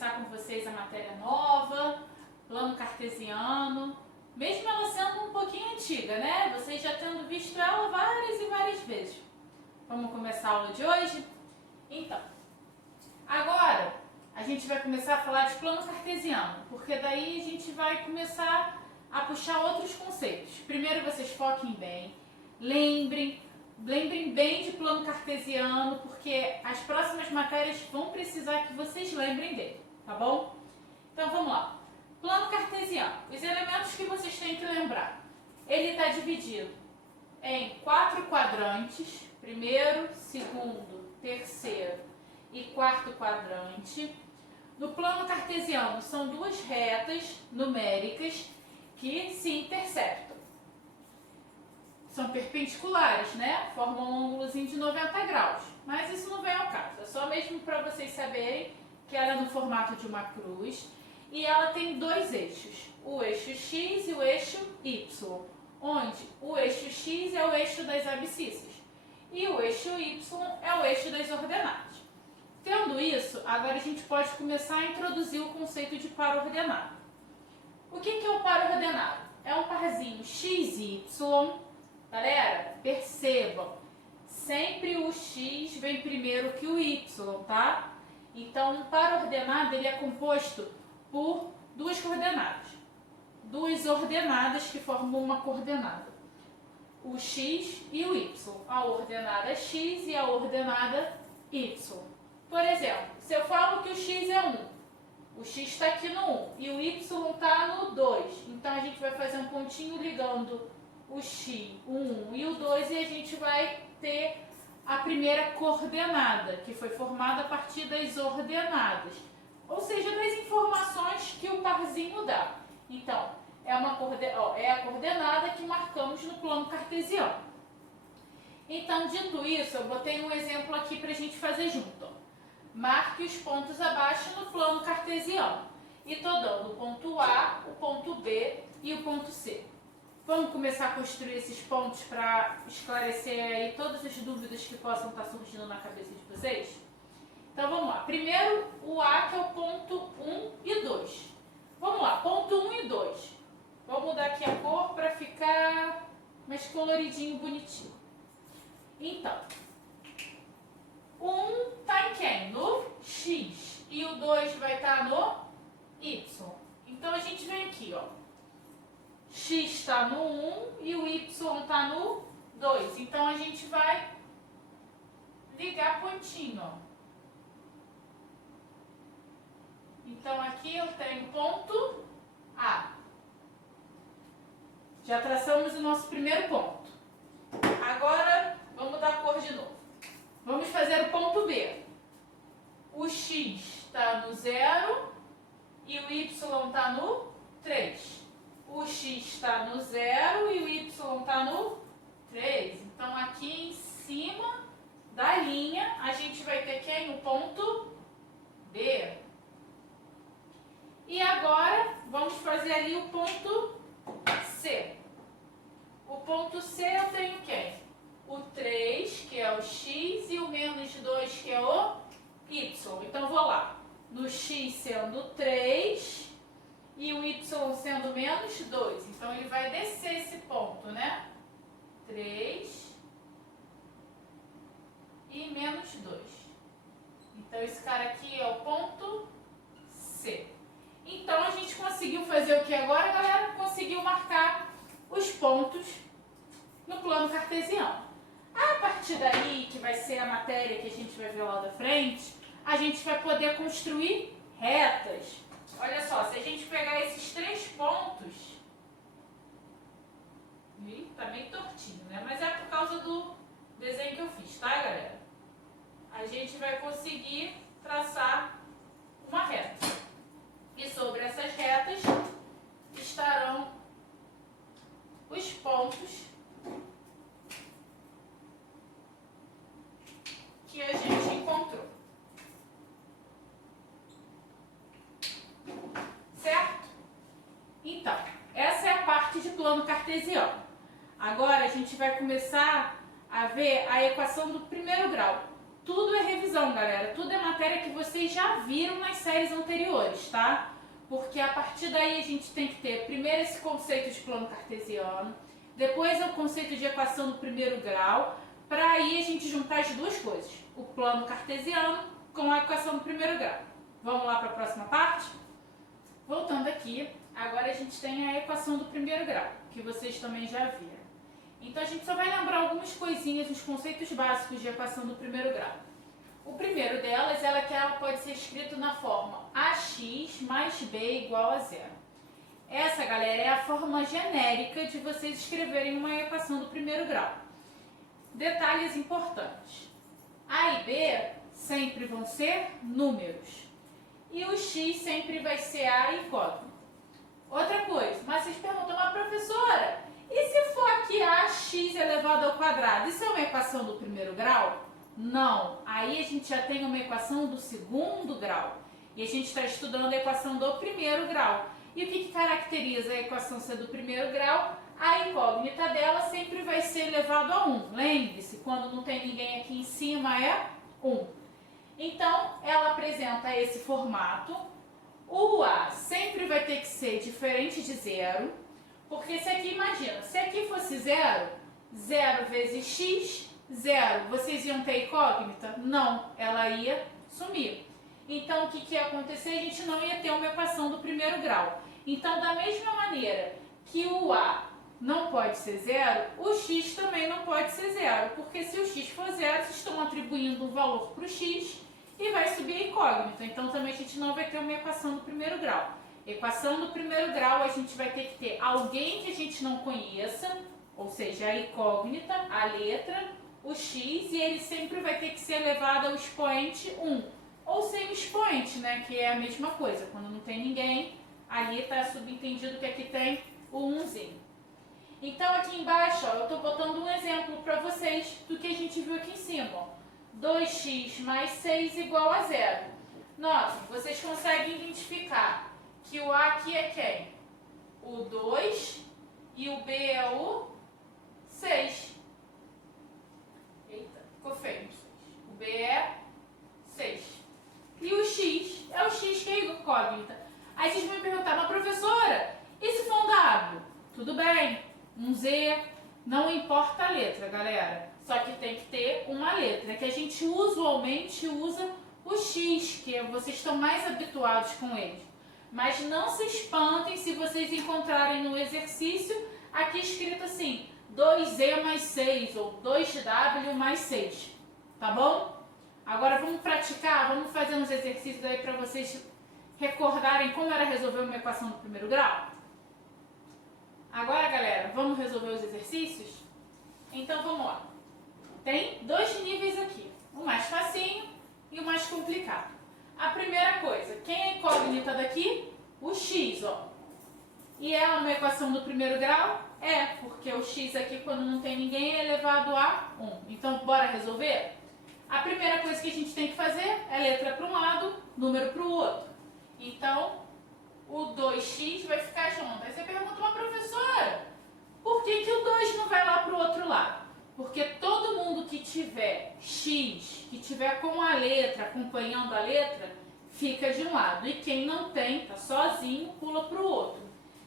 começar com vocês a matéria nova, plano cartesiano, mesmo ela sendo um pouquinho antiga, né? Vocês já tendo visto ela várias e várias vezes. Vamos começar a aula de hoje? Então, agora a gente vai começar a falar de plano cartesiano, porque daí a gente vai começar a puxar outros conceitos. Primeiro vocês foquem bem, lembrem bem de plano cartesiano, porque as próximas matérias vão precisar que vocês lembrem dele, tá bom? Então vamos lá. Plano cartesiano, os elementos que vocês têm que lembrar. Ele está dividido em 4 quadrantes, primeiro, segundo, terceiro e quarto quadrante. No plano cartesiano são duas retas numéricas que se interceptam. São perpendiculares, né? Formam um ângulozinho de 90 graus. Mas isso não vem ao caso. É só mesmo para vocês saberem que ela é no formato de uma cruz. E ela tem dois eixos. O eixo X e o eixo Y. Onde o eixo X é o eixo das abscissas. E o eixo Y é o eixo das ordenadas. Tendo isso, agora a gente pode começar a introduzir o conceito de par ordenado. O que é o par ordenado? É um parzinho X e Y. Galera, percebam, sempre o X vem primeiro que o Y, tá? Então, um par ordenado ele é composto por duas coordenadas. Duas ordenadas que formam uma coordenada. O X e o Y. A ordenada X e a ordenada Y. Por exemplo, se eu falo que o X é 1, o X está aqui no 1 e o Y está no 2. Então, a gente vai fazer um pontinho ligando o X, o 1 e o 2 e a gente vai ter a primeira coordenada, que foi formada a partir das ordenadas. Ou seja, das informações que o parzinho dá. Então, é a coordenada que marcamos no plano cartesiano. Então, dito isso, eu botei um exemplo aqui para a gente fazer junto. Ó. Marque os pontos abaixo no plano cartesiano. E estou dando o ponto A, o ponto B e o ponto C. Vamos começar a construir esses pontos para esclarecer aí todas as dúvidas que possam estar surgindo na cabeça de vocês? Então vamos lá. Primeiro o A, que é o ponto 1 e 2. Vamos lá, ponto 1 e 2. Vou mudar aqui a cor para ficar mais coloridinho, bonitinho. Então, o 1 está em quem? No X. E o 2 vai estar no Y. Então a gente vem aqui, ó. X está no 1 e o Y está no 2. Então a gente vai ligar pontinho, ó. Então aqui eu tenho ponto A. Já traçamos o nosso primeiro ponto. Agora vamos dar a cor de novo. Vamos fazer o ponto B. O X está no 0 e o Y está no 3. O X está no 0 e o Y está no 3. Então aqui em cima da linha a gente vai ter quem? O ponto B. E agora vamos fazer ali o ponto C. O ponto C eu tenho quem? O 3, que é o X, e o menos 2, que é o Y. Então vou lá. No X sendo 3 e o Y sendo menos 2. Então ele vai descer esse ponto, né? 3 e menos 2. Então esse cara aqui é o ponto C. Então a gente conseguiu fazer o que agora, galera? Conseguiu marcar os pontos no plano cartesiano. A partir daí, que vai ser a matéria que a gente vai ver lá da frente, a gente vai poder construir retas. Olha só, se a gente pegar esses 3 pontos, tá meio tortinho, né? Mas é por causa do desenho que eu fiz, tá, galera? A gente vai conseguir traçar uma reta. E sobre essas retas estarão os pontos que a gente encontrou. Certo? Então, essa é a parte de plano cartesiano. Agora a gente vai começar a ver a equação do primeiro grau. tudo é revisão, galera. Tudo é matéria que vocês já viram nas séries anteriores, tá? Porque a partir daí a gente tem que ter primeiro esse conceito de plano cartesiano, depois o conceito de equação do primeiro grau, para aí a gente juntar as duas coisas, o plano cartesiano com a equação do primeiro grau. Vamos lá para a próxima parte? Voltando aqui, agora a gente tem a equação do primeiro grau, que vocês também já viram. Então a gente só vai lembrar algumas coisinhas, os conceitos básicos de equação do primeiro grau. O primeiro delas é que ela pode ser escrito na forma ax mais b igual a zero. Essa, galera, é a forma genérica de vocês escreverem uma equação do primeiro grau. Detalhes importantes. A e b sempre vão ser números. E o x sempre vai ser a incógnita. Outra coisa, mas vocês perguntam, mas professora, e se for aqui ax elevado ao quadrado? Isso é uma equação do primeiro grau? Não. Aí a gente já tem uma equação do segundo grau. E a gente está estudando a equação do primeiro grau. E o que caracteriza a equação ser do primeiro grau? A incógnita dela sempre vai ser elevado a 1. Lembre-se, quando não tem ninguém aqui em cima é 1. Então, ela apresenta esse formato. O A sempre vai ter que ser diferente de zero. Porque se aqui, imagina, se aqui fosse zero, 0 vezes x, 0, vocês iam ter incógnita? Não, ela ia sumir. Então, o que ia acontecer? A gente não ia ter uma equação do primeiro grau. Então, da mesma maneira que o A não pode ser zero, o x também não pode ser zero. Porque se o x for zero, vocês estão atribuindo um valor para o x e vai subir a incógnita. Então, também a gente não vai ter uma equação do primeiro grau. Equação do primeiro grau, a gente vai ter que ter alguém que a gente não conheça, ou seja, a incógnita, a letra, o x, e ele sempre vai ter que ser elevado ao expoente 1. Ou sem o expoente, né, que é a mesma coisa. Quando não tem ninguém, ali está subentendido que aqui tem o 1zinho. Então, aqui embaixo, ó, eu estou botando um exemplo para vocês do que a gente viu aqui em cima. Ó. 2x mais 6 igual a 0. Notem, vocês conseguem identificar que o A aqui é quem? O 2 e o B é o 6. Eita, ficou feio. O B é 6. E o X é o X que é incógnita. Aí vocês vão me perguntar, mas professora, e se for um W? Tudo bem, um Z, não importa a letra, galera. Só que tem que ter uma letra, que a gente usualmente usa o X, que vocês estão mais habituados com ele. Mas não se espantem se vocês encontrarem no exercício aqui escrito assim, 2E mais 6 ou 2W mais 6, tá bom? Agora vamos praticar, vamos fazer uns exercícios aí para vocês recordarem como era resolver uma equação do primeiro grau. Agora, galera, vamos resolver os exercícios? Então vamos lá. Tem dois níveis aqui, o mais facinho e o mais complicado. A primeira coisa, quem é a incógnita daqui? O x, ó. E é uma equação do primeiro grau? É, porque o x aqui, quando não tem ninguém, é elevado a 1. Então, bora resolver? A primeira coisa que a gente tem que fazer é letra para um lado, número para o outro. Então, o 2x vai ficar junto. Aí você pergunta, uma professora, por que o 2 não vai lá para o outro lado? Porque todo mundo que tiver x, que tiver com a letra, acompanhando a letra, fica de um lado. E quem não tem, tá sozinho, pula para o outro.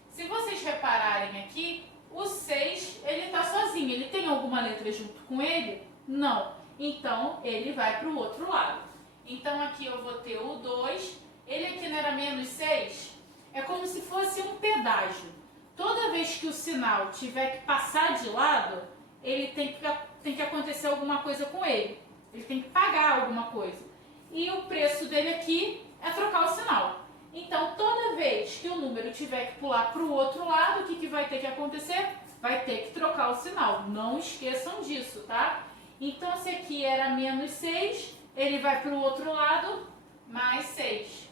Se vocês repararem aqui, o 6, ele tá sozinho. Ele tem alguma letra junto com ele? Não. Então, ele vai para o outro lado. Então, aqui eu vou ter o 2. Ele aqui não era menos 6? É como se fosse um pedágio. Toda vez que o sinal tiver que passar de lado, ele tem que acontecer alguma coisa com ele. Ele tem que pagar alguma coisa. E o preço dele aqui é trocar o sinal. Então, toda vez que o número tiver que pular para o outro lado, o que vai ter que acontecer? Vai ter que trocar o sinal. Não esqueçam disso, tá? Então, se aqui era menos 6, ele vai para o outro lado, mais 6.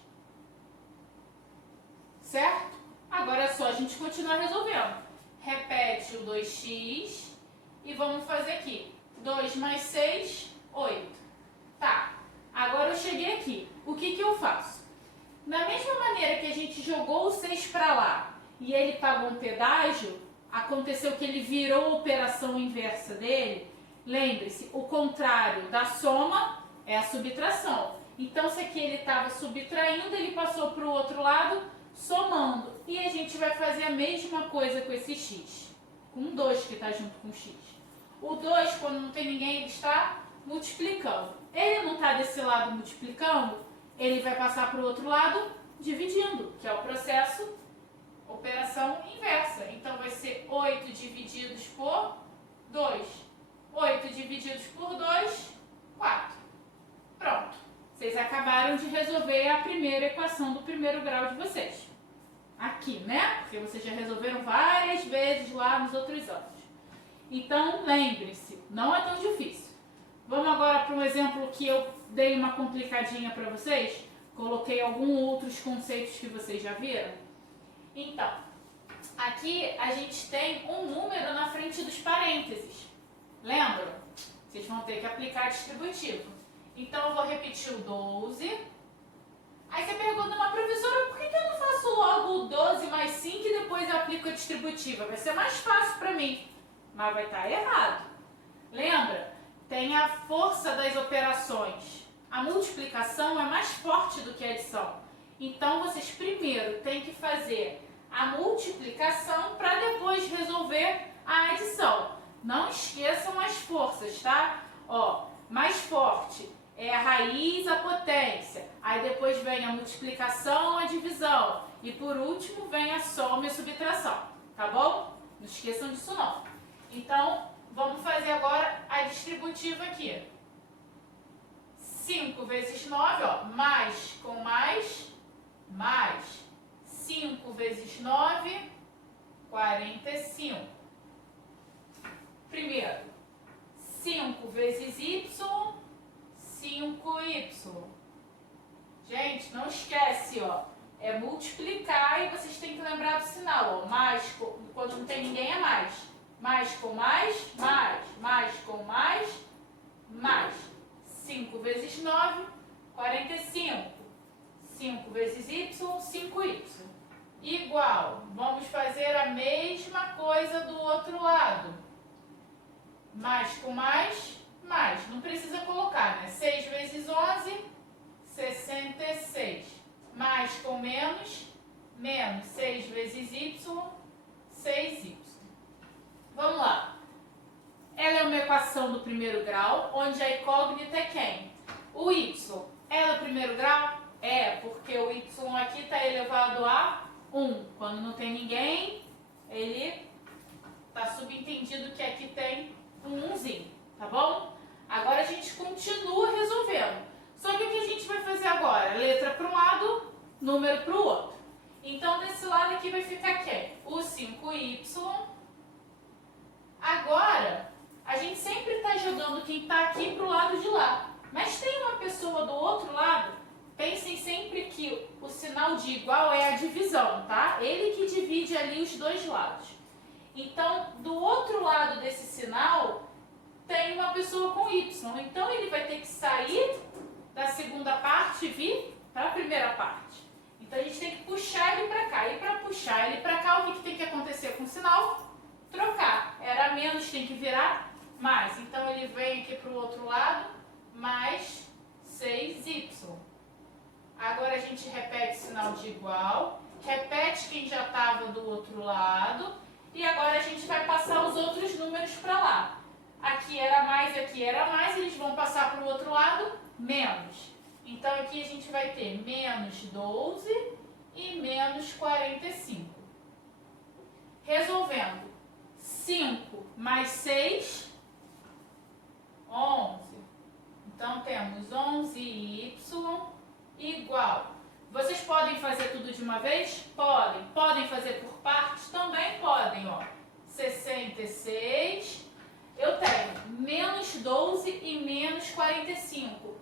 Certo? Agora é só a gente continuar resolvendo. Repete o 2x. E vamos fazer aqui, 2 mais 6, 8. Tá, agora eu cheguei aqui. O que eu faço? Da mesma maneira que a gente jogou o 6 para lá e ele pagou um pedágio, aconteceu que ele virou a operação inversa dele. Lembre-se, o contrário da soma É a subtração. Então, se aqui ele estava subtraindo, ele passou para o outro lado, somando. E a gente vai fazer a mesma coisa com esse x. Com o 2 que está junto com o x. O 2, quando não tem ninguém, ele está multiplicando. Ele não está desse lado multiplicando, ele vai passar para o outro lado dividindo, que é o processo operação inversa. Então, vai ser 8 divididos por 2. 8 divididos por 2, 4. Pronto. Vocês acabaram de resolver a primeira equação do primeiro grau de vocês. Aqui, né? Porque vocês já resolveram várias vezes lá nos outros anos. Então, lembre-se, não é tão difícil. Vamos agora para um exemplo que eu dei uma complicadinha para vocês. Coloquei alguns outros conceitos que vocês já viram. Então, aqui a gente tem um número na frente dos parênteses. Lembram? Vocês vão ter que aplicar distributivo. Então, eu vou repetir o 12. Aí você pergunta, mas professora, por que eu não faço logo o 12 mais 5 e depois eu aplico a distributiva? Vai ser mais fácil para mim. Mas vai estar errado. Lembra? Tem a força das operações. A multiplicação é mais forte do que a adição. Então, vocês primeiro têm que fazer a multiplicação para depois resolver a adição. Não esqueçam as forças, tá? Ó, mais forte é a raiz, a potência. Aí depois vem a multiplicação, a divisão. E por último vem a soma e a subtração. Tá bom? Não esqueçam disso não. Então, vamos fazer agora a distributiva aqui. 5 vezes 9, ó, mais com mais. 5 vezes 9, 45. Primeiro, 5 vezes y, 5y. Gente, não esquece, ó, é multiplicar e vocês têm que lembrar do sinal, ó, mais, quando não tem ninguém é mais. Mais com mais, mais com mais. 5 vezes 9, 45. 5 vezes y, 5y. Igual. Vamos fazer a mesma coisa do outro lado. Mais com mais. Não precisa colocar, né? 6 vezes 11, 66. Mais com menos. 6 vezes y, 6y. Vamos lá. Ela é uma equação do primeiro grau, onde a incógnita é quem? O y. Ela é o primeiro grau? É, porque o y aqui está elevado a 1. Quando não tem ninguém, ele está subentendido que aqui tem um 1zinho, tá bom? Agora a gente continua resolvendo. Só que o que a gente vai fazer agora? Letra para um lado, número para o outro. Então, desse lado aqui vai ficar quem? O 5y. Agora, a gente sempre está jogando quem está aqui para o lado de lá. Mas tem uma pessoa do outro lado. Pensem sempre que o sinal de igual é a divisão, tá? Ele que divide ali os dois lados. Então, do outro lado desse sinal, tem uma pessoa com y. Então, ele vai ter que sair da segunda parte e vir para a primeira parte. Então, a gente tem que puxar ele para cá. E para puxar ele para cá, o que tem que acontecer com o sinal? Trocar. Era menos, tem que virar mais. Então, ele vem aqui para o outro lado, mais 6y. Agora a gente repete o sinal de igual, repete quem já estava do outro lado e agora a gente vai passar os outros números para lá. Aqui era mais, eles vão passar para o outro lado, menos. Então aqui a gente vai ter menos 12 e menos 45. Resolvendo, 5 mais 6, 11. Então temos 11y igual. Vocês podem fazer tudo de uma vez? Podem. Podem fazer por partes? Também podem, ó. 66. Eu tenho menos 12 e menos 45.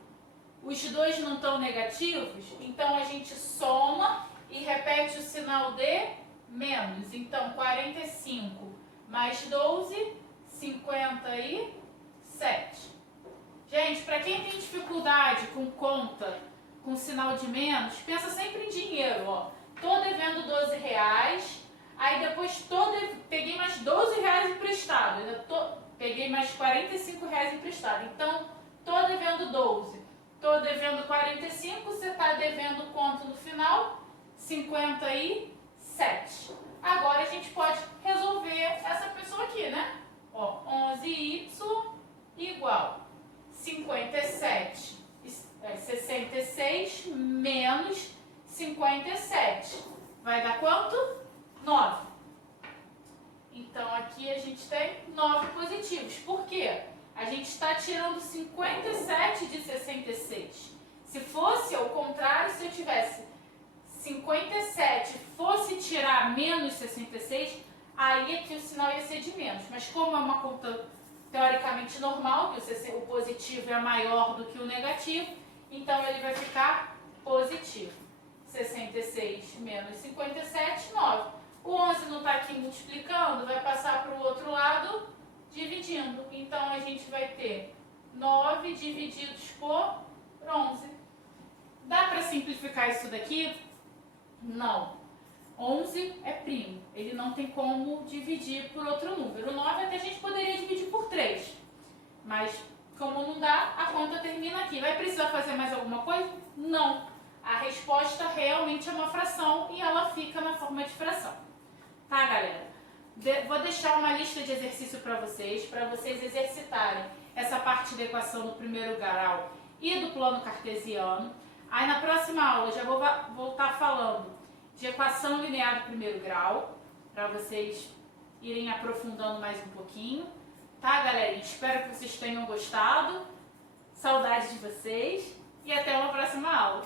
Os dois não estão negativos, então a gente soma e repete o sinal de menos. Então, 45 mais 12, 57. Gente, para quem tem dificuldade com conta, com sinal de menos, pensa sempre em dinheiro, ó. Tô devendo 12 reais, aí depois peguei mais 12 reais emprestado, peguei mais 45 reais emprestado. Então, Tô devendo 12. Tô devendo 45. Você tá devendo quanto no final? 57. Agora a gente pode resolver essa pessoa aqui, né? Ó, 11y igual 66 menos 57. Vai dar quanto? 9. Então aqui a gente tem 9 positivos. Por quê? A gente está tirando 57 de 66. Se fosse ao contrário, se eu tivesse 57 fosse tirar menos 66, aí aqui o sinal ia ser de menos. Mas como é uma conta teoricamente normal, que o positivo é maior do que o negativo, então ele vai ficar positivo. 66 menos 57, 9. O 11 não está aqui multiplicando, vai passar para o outro lado dividindo. Então a gente vai ter 9 divididos por 11. Dá para simplificar isso daqui? Não. 11 é primo, ele não tem como dividir por outro número. 9 até a gente poderia dividir por 3, mas como não dá, a conta termina aqui. Vai precisar fazer mais alguma coisa? Não. A resposta realmente é uma fração e ela fica na forma de fração. Tá, galera? Vou deixar uma lista de exercício para vocês exercitarem essa parte da equação do primeiro grau e do plano cartesiano. Aí na próxima aula já vou voltar falando de equação linear do primeiro grau, para vocês irem aprofundando mais um pouquinho. Tá, galerinha? Espero que vocês tenham gostado. Saudades de vocês e até uma próxima aula.